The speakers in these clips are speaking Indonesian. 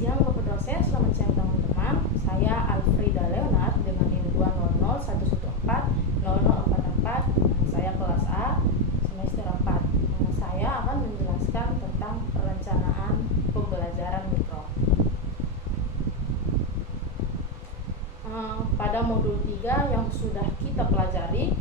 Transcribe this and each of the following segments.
siang Bapak dosen, selamat siang teman-teman. Saya Alfrida Leonard dengan NIM 20011140044. Saya kelas A, semester 4. Saya akan menjelaskan tentang perencanaan pembelajaran mikro. Pada modul 3 yang sudah kita pelajari,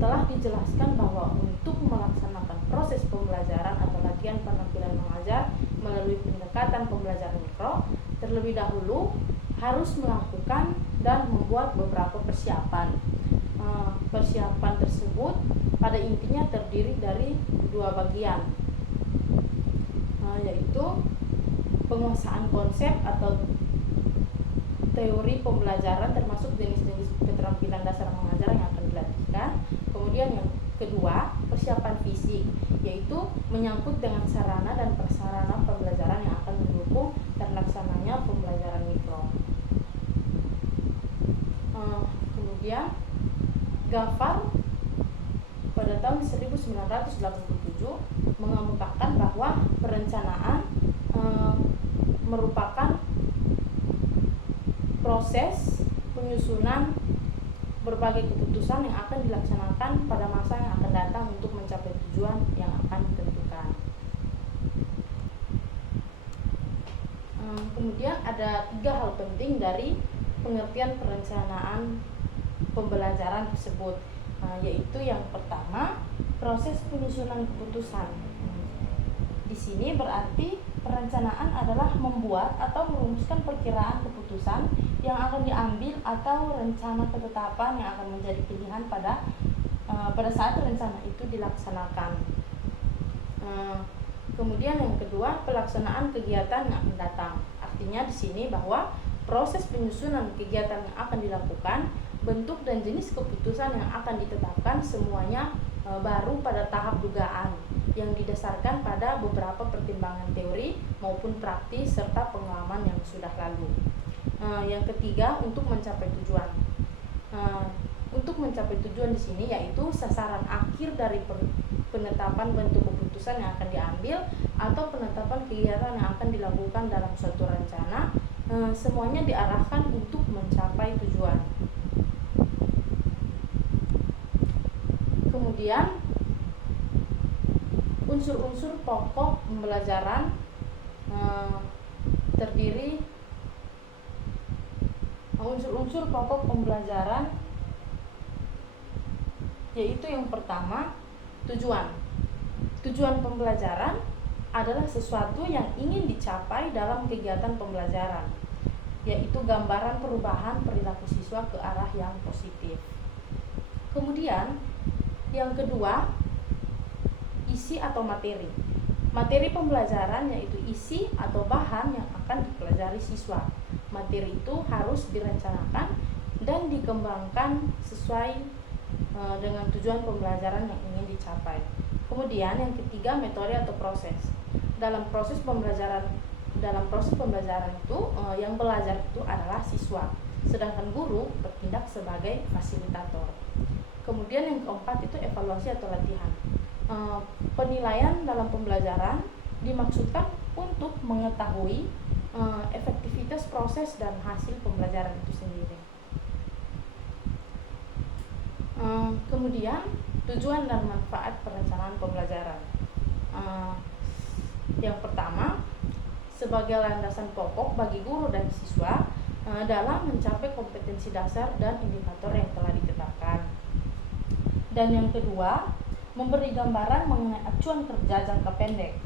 telah dijelaskan bahwa untuk melaksanakan proses pembelajaran atau latihan penampilan mengajar melalui pendekatan pembelajaran mikro, terlebih dahulu harus melakukan dan membuat beberapa persiapan. Persiapan tersebut pada intinya terdiri dari dua bagian, yaitu penguasaan konsep atau teori pembelajaran termasuk jenis-jenis keterampilan dasar mengajar yang akan dilatihkan. Kemudian yang kedua, persiapan fisik, yaitu menyangkut dengan sarana dan prasarana pembelajaran yang akan mendukung terlaksananya pembelajaran mikro. Kemudian Gafar pada tahun 1987 mengemukakan bahwa perencanaan merupakan proses penyusunan berbagai keputusan yang akan dilaksanakan pada masa yang akan datang untuk mencapai tujuan yang akan ditentukan. Kemudian ada 3 hal penting dari pengertian perencanaan pembelajaran tersebut, yaitu yang pertama, proses penyusunan keputusan. Di sini berarti perencanaan adalah membuat atau merumuskan perkiraan keputusan yang akan diambil atau rencana ketetapan yang akan menjadi pilihan pada saat rencana itu dilaksanakan. Kemudian yang kedua, pelaksanaan kegiatan yang akan datang. Artinya di sini bahwa proses penyusunan kegiatan yang akan dilakukan, bentuk dan jenis keputusan yang akan ditetapkan semuanya baru pada tahap dugaan yang didasarkan pada beberapa pertimbangan teori maupun praktis serta pengalaman yang sudah lalu. Yang ketiga, untuk mencapai tujuan. Untuk mencapai tujuan di sini yaitu sasaran akhir dari penetapan bentuk keputusan yang akan diambil atau penetapan kegiatan yang akan dilakukan dalam suatu rencana, semuanya diarahkan untuk mencapai tujuan. Kemudian unsur-unsur pokok pembelajaran terdiri unsur-unsur pokok pembelajaran yaitu yang pertama, tujuan. Tujuan pembelajaran adalah sesuatu yang ingin dicapai dalam kegiatan pembelajaran, yaitu gambaran perubahan perilaku siswa ke arah yang positif. Kemudian yang kedua, isi atau materi. Materi pembelajaran yaitu isi atau bahan yang akan dipelajari siswa. Materi itu harus direncanakan dan dikembangkan sesuai dengan tujuan pembelajaran yang ingin dicapai. Kemudian yang ketiga, metode atau proses. Dalam proses pembelajaran itu yang belajar itu adalah siswa, sedangkan guru bertindak sebagai fasilitator. Kemudian yang keempat itu evaluasi atau latihan. Penilaian dalam pembelajaran dimaksudkan untuk mengetahui efektivitas proses dan hasil pembelajaran itu sendiri. Kemudian tujuan dan manfaat perencanaan pembelajaran. Yang pertama, sebagai landasan pokok bagi guru dan siswa dalam mencapai kompetensi dasar dan indikator yang telah ditetapkan. Dan yang kedua, memberi gambaran mengenai acuan kerja jangka pendek.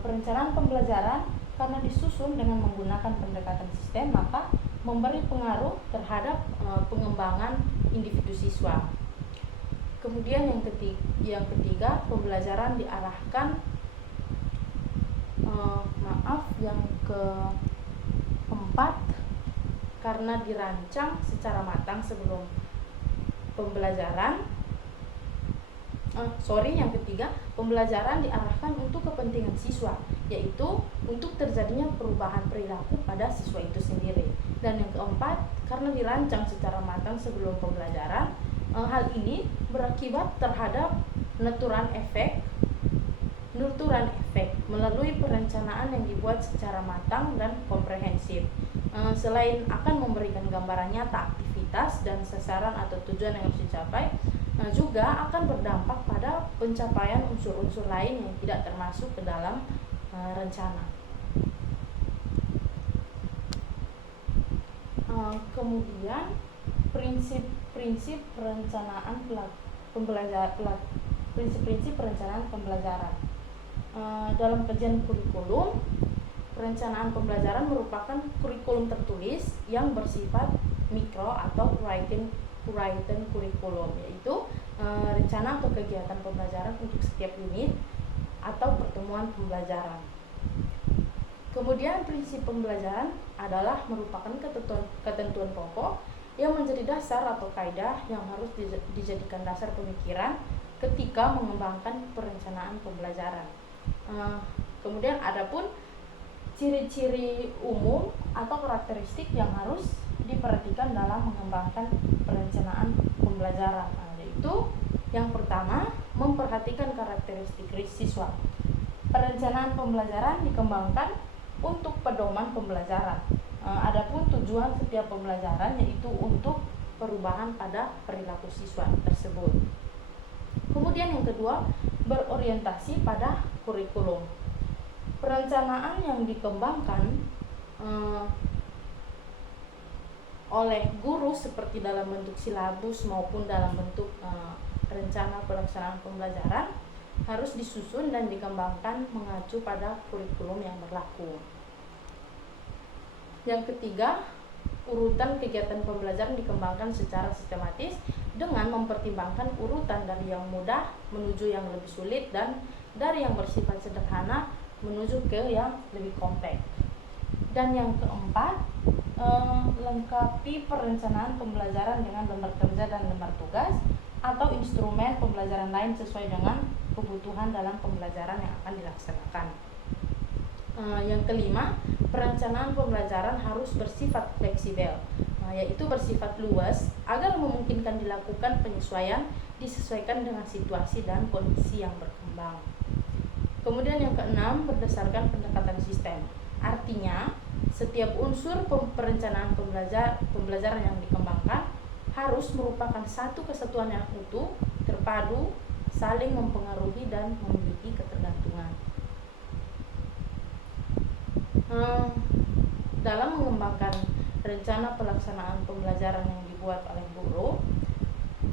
Perencanaan pembelajaran karena disusun dengan menggunakan pendekatan sistem, maka memberi pengaruh terhadap pengembangan individu siswa. Kemudian yang ketiga, pembelajaran diarahkan yang keempat, karena dirancang secara matang sebelum pembelajaran. Yang ketiga, pembelajaran diarahkan untuk kepentingan siswa, yaitu untuk terjadinya perubahan perilaku pada siswa itu sendiri. Dan yang keempat, karena dirancang secara matang sebelum pembelajaran, hal ini berakibat terhadap penelusuran efek melalui perencanaan yang dibuat secara matang dan komprehensif. Selain akan memberikan gambaran nyata aktivitas dan sasaran atau tujuan yang harus dicapai, juga akan berdampak pada pencapaian unsur-unsur lain yang tidak termasuk ke dalam rencana. Kemudian prinsip-prinsip perencanaan prinsip-prinsip perencanaan pembelajaran. Dalam kajian kurikulum, perencanaan pembelajaran merupakan kurikulum tertulis yang bersifat mikro atau written kurikulum, yaitu rencana atau kegiatan pembelajaran untuk setiap unit atau pertemuan pembelajaran. Kemudian prinsip pembelajaran adalah merupakan ketentuan pokok yang menjadi dasar atau kaidah yang harus dijadikan dasar pemikiran ketika mengembangkan perencanaan pembelajaran. Kemudian adapun ciri-ciri umum atau karakteristik yang harus diperhatikan dalam mengembangkan perencanaan pembelajaran, yaitu yang pertama, memperhatikan karakteristik siswa. Perencanaan pembelajaran dikembangkan untuk pedoman pembelajaran. Adapun tujuan setiap pembelajaran yaitu untuk perubahan pada perilaku siswa tersebut. Kemudian yang kedua, berorientasi pada kurikulum. Perencanaan yang dikembangkan oleh guru seperti dalam bentuk silabus maupun dalam bentuk rencana pelaksanaan pembelajaran harus disusun dan dikembangkan mengacu pada kurikulum yang berlaku. Yang ketiga, urutan kegiatan pembelajaran dikembangkan secara sistematis dengan mempertimbangkan urutan dari yang mudah menuju yang lebih sulit dan dari yang bersifat sederhana menuju ke yang lebih kompleks. Dan yang keempat, lengkapi perencanaan pembelajaran dengan lembar kerja dan lembar tugas atau instrumen pembelajaran lain sesuai dengan kebutuhan dalam pembelajaran yang akan dilaksanakan. Yang kelima, perencanaan pembelajaran harus bersifat fleksibel, yaitu bersifat luas agar memungkinkan dilakukan penyesuaian disesuaikan dengan situasi dan kondisi yang berkembang. Kemudian yang keenam, berdasarkan pendekatan sistem. Artinya, setiap unsur perencanaan pembelajaran yang dikembangkan harus merupakan satu kesatuan yang utuh, terpadu, saling mempengaruhi dan memiliki ketergantungan. Dalam mengembangkan rencana pelaksanaan pembelajaran yang dibuat oleh guru,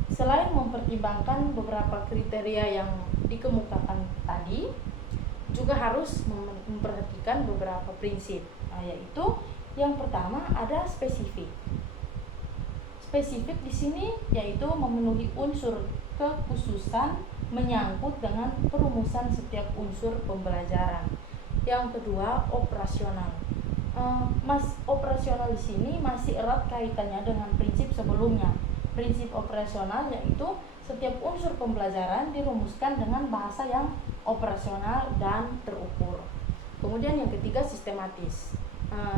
selain mempertimbangkan beberapa kriteria yang dikemukakan tadi, juga harus memperhatikan beberapa prinsip, yaitu yang pertama ada spesifik. Spesifik di sini yaitu memenuhi unsur kekhususan menyangkut dengan perumusan setiap unsur pembelajaran. Yang kedua, operasional. Operasional di sini masih erat kaitannya dengan prinsip sebelumnya. Prinsip operasional yaitu setiap unsur pembelajaran dirumuskan dengan bahasa yang operasional dan terukur. Kemudian yang ketiga, sistematis.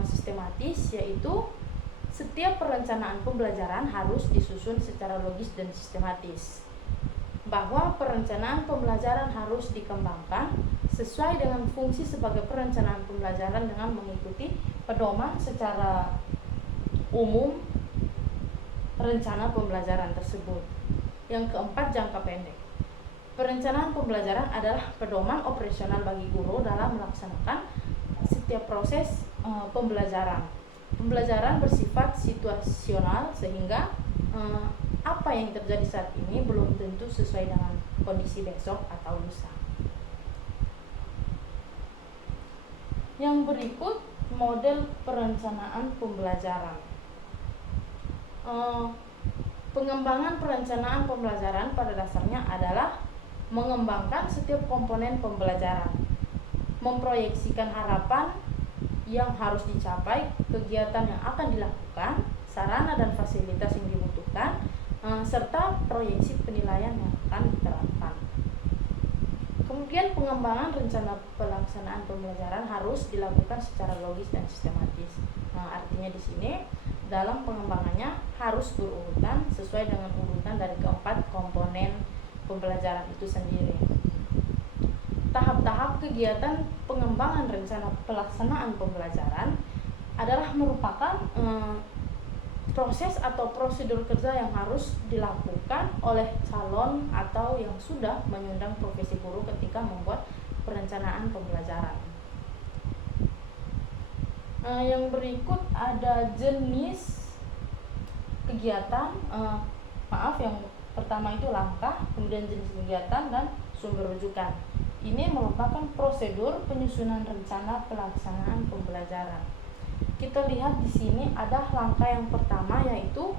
Sistematis yaitu setiap perencanaan pembelajaran harus disusun secara logis dan sistematis. Bahwa perencanaan pembelajaran harus dikembangkan sesuai dengan fungsi sebagai perencanaan pembelajaran dengan mengikuti pedoman secara umum rencana pembelajaran tersebut. Yang keempat, jangka pendek. Perencanaan pembelajaran adalah pedoman operasional bagi guru dalam melaksanakan setiap proses pembelajaran. Pembelajaran bersifat situasional sehingga apa yang terjadi saat ini belum tentu sesuai dengan kondisi besok atau lusa. Yang berikut, model perencanaan pembelajaran. Pengembangan perencanaan pembelajaran pada dasarnya adalah mengembangkan setiap komponen pembelajaran, memproyeksikan harapan yang harus dicapai, kegiatan yang akan dilakukan, sarana dan fasilitas yang dibutuhkan, serta proyeksi penilaian yang akan diterapkan. Kemudian pengembangan rencana pelaksanaan pembelajaran harus dilakukan secara logis dan sistematis. Artinya di sini dalam pengembangannya harus berurutan sesuai dengan urutan dari keempat komponen pembelajaran itu sendiri. tahap-tahap kegiatan pengembangan rencana pelaksanaan pembelajaran adalah merupakan proses atau prosedur kerja yang harus dilakukan oleh calon atau yang sudah menyandang profesi guru ketika membuat perencanaan pembelajaran. Yang berikut ada jenis kegiatan, yang pertama itu langkah, kemudian jenis kegiatan dan sumber rujukan. Ini merupakan prosedur penyusunan rencana pelaksanaan pembelajaran. Kita lihat di sini ada langkah yang pertama, yaitu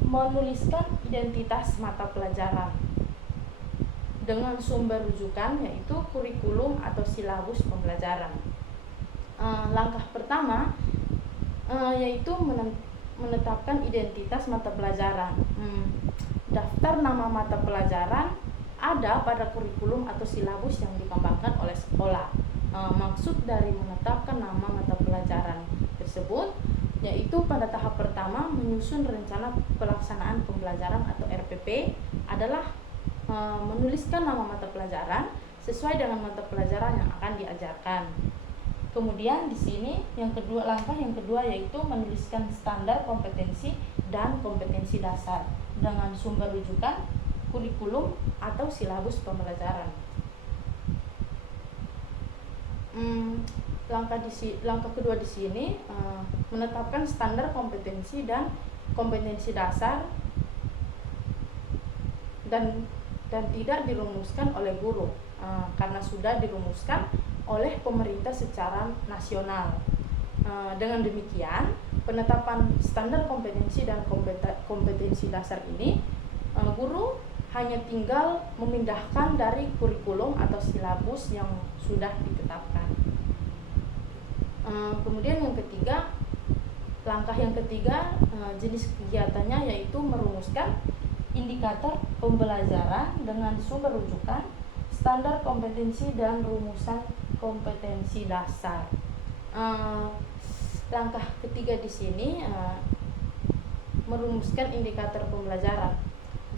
menuliskan identitas mata pelajaran dengan sumber rujukan, yaitu kurikulum atau silabus pembelajaran. Langkah pertama yaitu menetapkan identitas mata pelajaran. Daftar nama mata pelajaran ada pada kurikulum atau silabus yang dikembangkan oleh sekolah. Maksud dari menetapkan nama mata pelajaran tersebut yaitu pada tahap pertama menyusun rencana pelaksanaan pembelajaran atau RPP adalah menuliskan nama mata pelajaran sesuai dengan mata pelajaran yang akan diajarkan. Kemudian di sini langkah yang kedua yaitu menuliskan standar kompetensi dan kompetensi dasar dengan sumber rujukan, kurikulum atau silabus pembelajaran. Langkah kedua di sini menetapkan standar kompetensi dan kompetensi dasar dan tidak dirumuskan oleh guru karena sudah dirumuskan oleh pemerintah secara nasional. Dengan demikian, penetapan standar kompetensi dan kompetensi dasar ini guru hanya tinggal memindahkan dari kurikulum atau silabus yang sudah ditetapkan. Kemudian langkah yang ketiga, jenis kegiatannya yaitu merumuskan indikator pembelajaran dengan sumber rujukan, standar kompetensi dan rumusan kompetensi dasar. Langkah ketiga di sini merumuskan indikator pembelajaran.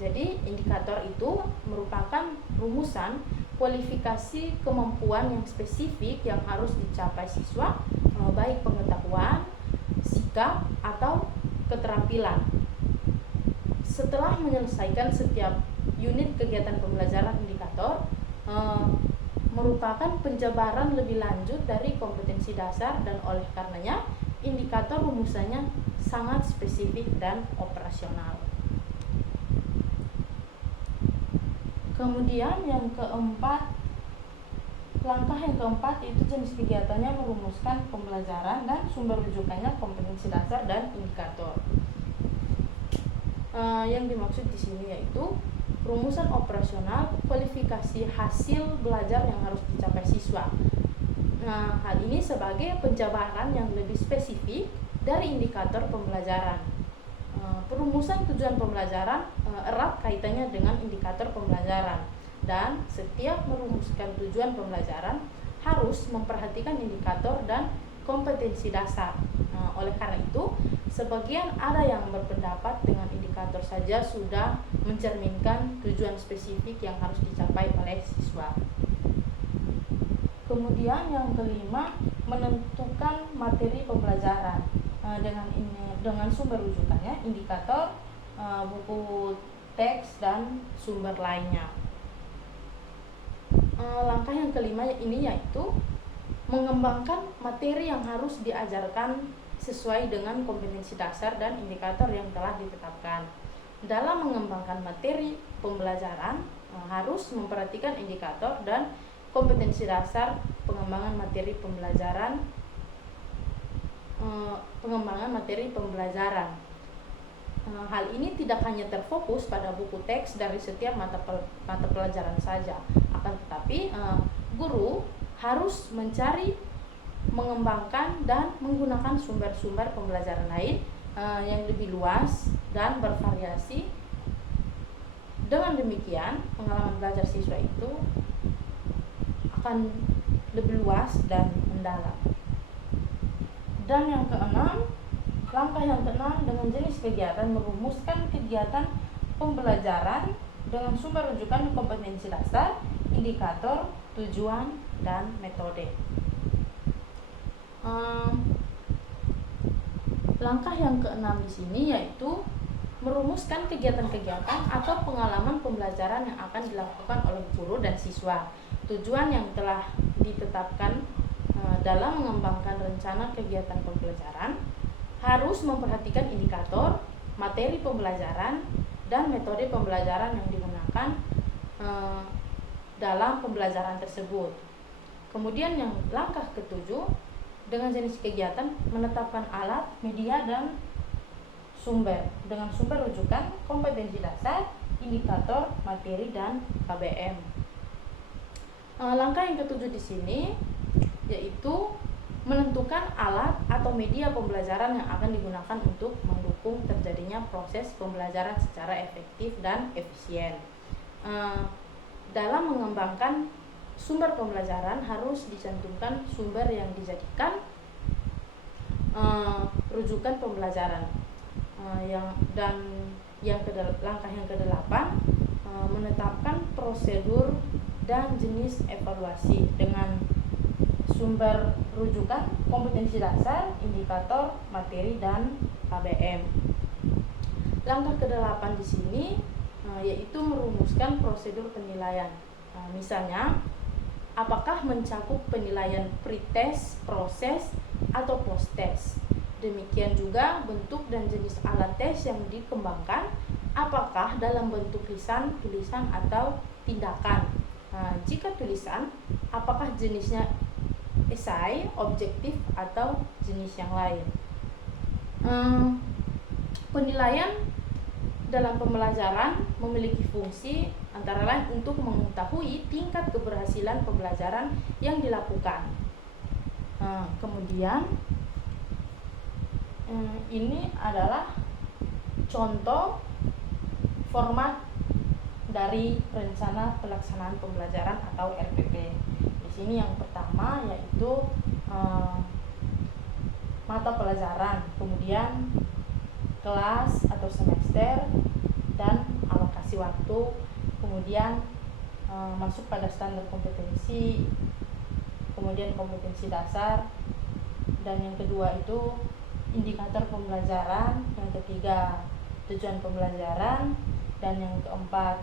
Jadi indikator itu merupakan rumusan kualifikasi kemampuan yang spesifik yang harus dicapai siswa, baik pengetahuan, sikap atau keterampilan. Setelah menyelesaikan setiap unit kegiatan pembelajaran, indikator merupakan penjabaran lebih lanjut dari kompetensi dasar dan oleh karenanya indikator rumusannya sangat spesifik dan operasional. Kemudian langkah yang keempat itu jenis kegiatannya merumuskan pembelajaran dan sumber rujukannya kompetensi dasar dan indikator. Yang dimaksud di sini yaitu rumusan operasional, kualifikasi hasil belajar yang harus dicapai siswa. Hal ini sebagai penjabaran yang lebih spesifik dari indikator pembelajaran. Perumusan tujuan pembelajaran erat kaitannya dengan indikator pembelajaran, dan setiap merumuskan tujuan pembelajaran harus memperhatikan indikator dan kompetensi dasar. Oleh karena itu, sebagian ada yang berpendapat dengan indikator saja sudah mencerminkan tujuan spesifik yang harus dicapai oleh siswa. Kemudian yang kelima, menentukan materi pembelajaran dengan sumber rujukannya, indikator, buku teks dan sumber lainnya. Langkah yang kelima ini yaitu mengembangkan materi yang harus diajarkan sesuai dengan kompetensi dasar dan indikator yang telah ditetapkan. Dalam mengembangkan materi pembelajaran harus memperhatikan indikator dan kompetensi dasar pengembangan materi pembelajaran. Hal ini tidak hanya terfokus pada buku teks dari setiap mata pelajaran saja, akan tetapi guru harus mencari, mengembangkan dan menggunakan sumber-sumber pembelajaran lain yang lebih luas dan bervariasi. Dengan demikian, pengalaman belajar siswa itu akan lebih luas dan mendalam. Dan yang keenam, langkah yang keenam dengan jenis kegiatan merumuskan kegiatan pembelajaran dengan sumber rujukan kompetensi dasar, indikator, tujuan, dan metode. Langkah yang keenam di sini yaitu merumuskan kegiatan-kegiatan atau pengalaman pembelajaran yang akan dilakukan oleh guru dan siswa. Tujuan yang telah ditetapkan dalam mengembangkan rencana kegiatan pembelajaran harus memperhatikan indikator, materi pembelajaran, dan metode pembelajaran yang digunakan dalam pembelajaran tersebut. Kemudian yang langkah ketujuh, dengan jenis kegiatan menetapkan alat, media, dan sumber dengan sumber rujukan, kompetensi dasar, indikator, materi, dan KBM. Langkah yang ketujuh di sini yaitu menentukan alat atau media pembelajaran yang akan digunakan untuk mendukung terjadinya proses pembelajaran secara efektif dan efisien. Dalam mengembangkan sumber pembelajaran harus dicantumkan sumber yang dijadikan rujukan pembelajaran. Langkah yang kedelapan, menetapkan prosedur dan jenis evaluasi dengan sumber rujukan, kompetensi dasar, indikator, materi, dan KBM. Langkah kedelapan di sini yaitu merumuskan prosedur penilaian. Misalnya, apakah mencakup penilaian pre-test, proses, atau post-test. Demikian juga bentuk dan jenis alat tes yang dikembangkan, apakah dalam bentuk lisan, tulisan, atau tindakan. Jika tulisan, apakah jenisnya esai, objektif, atau jenis yang lain. Penilaian dalam pembelajaran memiliki fungsi antara lain untuk mengetahui tingkat keberhasilan pembelajaran yang dilakukan. Kemudian ini adalah contoh format dari rencana pelaksanaan pembelajaran atau RPP. Di sini yang pertama yaitu mata pelajaran, kemudian kelas atau semester, dan alokasi waktu, kemudian masuk pada standar kompetensi, kemudian kompetensi dasar, dan yang kedua itu indikator pembelajaran, yang ketiga tujuan pembelajaran, dan yang keempat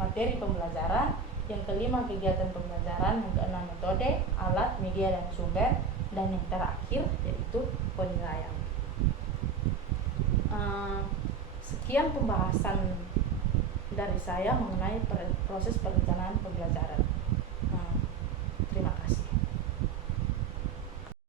materi pembelajaran, yang kelima kegiatan pembelajaran, yang keenam metode, alat, media, dan sumber, dan yang terakhir yaitu penilaian. Sekian pembahasan dari saya mengenai proses perencanaan pembelajaran.